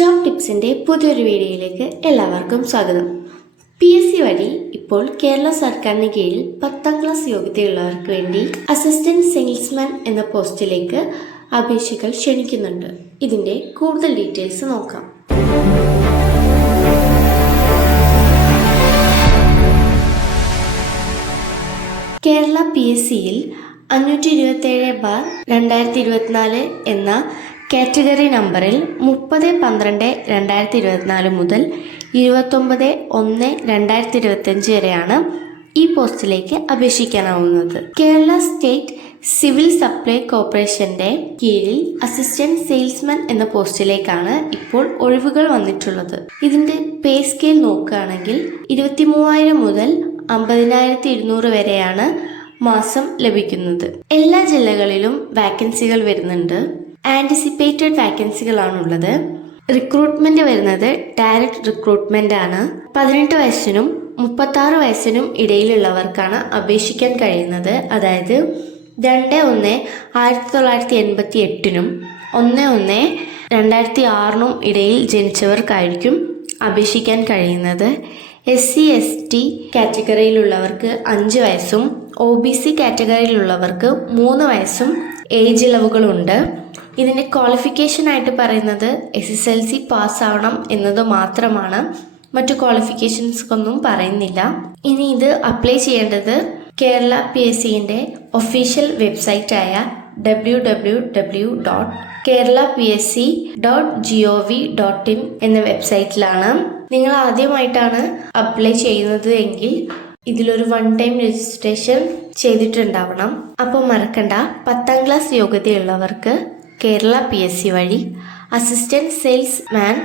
Job ടിപ്സിന്റെ പുതിയൊരു വീഡിയോയിലേക്ക് എല്ലാവർക്കും സ്വാഗതം. പി എസ് സി വഴി ഇപ്പോൾ കേരള സർക്കാരിന് കീഴിൽ പത്താം ക്ലാസ് യോഗ്യതയുള്ളവർക്ക് വേണ്ടി അസിസ്റ്റന്റ് സെയിൽസ്മാൻ എന്ന പോസ്റ്റിലേക്ക് അപേക്ഷകൾ ക്ഷണിക്കുന്നുണ്ട്. ഇതിന്റെ കൂടുതൽ ഡീറ്റെയിൽസ് നോക്കാം. കേരള പി എസ് സിയിൽ അഞ്ഞൂറ്റി ഇരുപത്തേഴ് ബാർ രണ്ടായിരത്തി ഇരുപത്തിനാല് എന്ന കാറ്റഗറി നമ്പറിൽ മുപ്പത് പന്ത്രണ്ട് രണ്ടായിരത്തി ഇരുപത്തിനാല് മുതൽ ഇരുപത്തൊമ്പത് ഒന്ന് രണ്ടായിരത്തി ഇരുപത്തഞ്ച് വരെയാണ് ഈ പോസ്റ്റിലേക്ക് അപേക്ഷിക്കാനാവുന്നത്. കേരള സ്റ്റേറ്റ് സിവിൽ സപ്ലൈ കോർപ്പറേഷന്റെ കീഴിൽ അസിസ്റ്റന്റ് സെയിൽസ്മാൻ എന്ന പോസ്റ്റിലേക്കാണ് ഇപ്പോൾ ഒഴിവുകൾ വന്നിട്ടുള്ളത്. ഇതിന്റെ പേ സ്കെയിൽ നോക്കുകയാണെങ്കിൽ ഇരുപത്തി മൂവായിരം മുതൽ അമ്പതിനായിരത്തി ഇരുന്നൂറ് വരെയാണ് മാസം ലഭിക്കുന്നത്. എല്ലാ ജില്ലകളിലും വാക്കൻസികൾ വരുന്നുണ്ട്. ആന്റിസിപ്പേറ്റഡ് വാക്കൻസികളാണുള്ളത് റിക്രൂട്ട്മെന്റ് വരുന്നത് ഡയറക്റ്റ് റിക്രൂട്ട്മെന്റ് ആണ്. പതിനെട്ട് വയസ്സിനും മുപ്പത്താറ് വയസ്സിനും ഇടയിലുള്ളവർക്കാണ് അപേക്ഷിക്കാൻ കഴിയുന്നത്. അതായത് രണ്ട് ഒന്ന് ആയിരത്തി തൊള്ളായിരത്തി എൺപത്തി എട്ടിനും ഒന്ന് ഒന്ന് രണ്ടായിരത്തി ആറിനും ഇടയിൽ ജനിച്ചവർക്കായിരിക്കും അപേക്ഷിക്കാൻ കഴിയുന്നത്. എസ് സി എസ് ടി കാറ്റഗറിയിലുള്ളവർക്ക് അഞ്ച് വയസ്സും ഒ ബി സി കാറ്റഗറിയിലുള്ളവർക്ക് മൂന്ന് വയസ്സും ഏജ് ഇളവുകളുണ്ട്. ഇതിന്റെ ക്വാളിഫിക്കേഷൻ ആയിട്ട് പറയുന്നത് എസ് എസ് എൽ സി പാസ്സാവണം എന്നത് മാത്രമാണ്. മറ്റു ക്വാളിഫിക്കേഷൻസ് ഒന്നും പറയുന്നില്ല. ഇനി ഇത് അപ്ലൈ ചെയ്യേണ്ടത് കേരള പി എസ് സിന്റെ ഒഫീഷ്യൽ ആയ W W W dot Kerala P S C dot G O V dot in എന്ന വെബ്സൈറ്റിലാണ് നിങ്ങൾ ആദ്യമായിട്ടാണ് അപ്ലൈ ചെയ്യുന്നത് എങ്കിൽ ഇതിലൊരു വൺ ടൈം രജിസ്ട്രേഷൻ ചെയ്തിട്ടുണ്ടാവണം. അപ്പോൾ മറക്കണ്ട. പത്താം ക്ലാസ് യോഗ്യതയുള്ളവർക്ക് കേരള പി എസ് സി വഴി അസിസ്റ്റന്റ് സെയിൽസ് മാൻ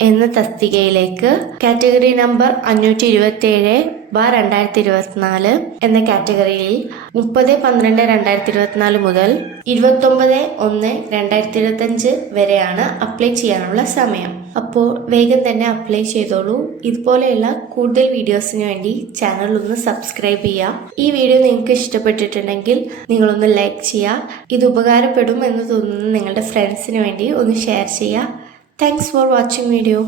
എന്ന തസ്തികയിലേക്ക് കാറ്റഗറി നമ്പർ അഞ്ഞൂറ്റി ഇരുപത്തി ഏഴ് ബാർ രണ്ടായിരത്തി ഇരുപത്തിനാല് എന്ന കാറ്റഗറിയിൽ മുപ്പത് പന്ത്രണ്ട് രണ്ടായിരത്തി ഇരുപത്തിനാല് മുതൽ ഇരുപത്തൊമ്പത് ഒന്ന് രണ്ടായിരത്തി ഇരുപത്തഞ്ച് വരെയാണ് അപ്ലൈ ചെയ്യാനുള്ള സമയം. അപ്പോൾ വേഗം തന്നെ അപ്ലൈ ചെയ്തോളൂ. ഇതുപോലെയുള്ള കൂടുതൽ വീഡിയോസിന് വേണ്ടി ചാനൽ ഒന്ന് സബ്സ്ക്രൈബ് ചെയ്യുക. ഈ വീഡിയോ നിങ്ങൾക്ക് ഇഷ്ടപ്പെട്ടിട്ടുണ്ടെങ്കിൽ നിങ്ങളൊന്ന് ലൈക്ക് ചെയ്യുക. ഇത് ഉപകാരപ്പെടും എന്ന് തോന്നുന്ന നിങ്ങളുടെ ഫ്രണ്ട്സിന് വേണ്ടി ഒന്ന് ഷെയർ ചെയ്യുക. Thanks for watching video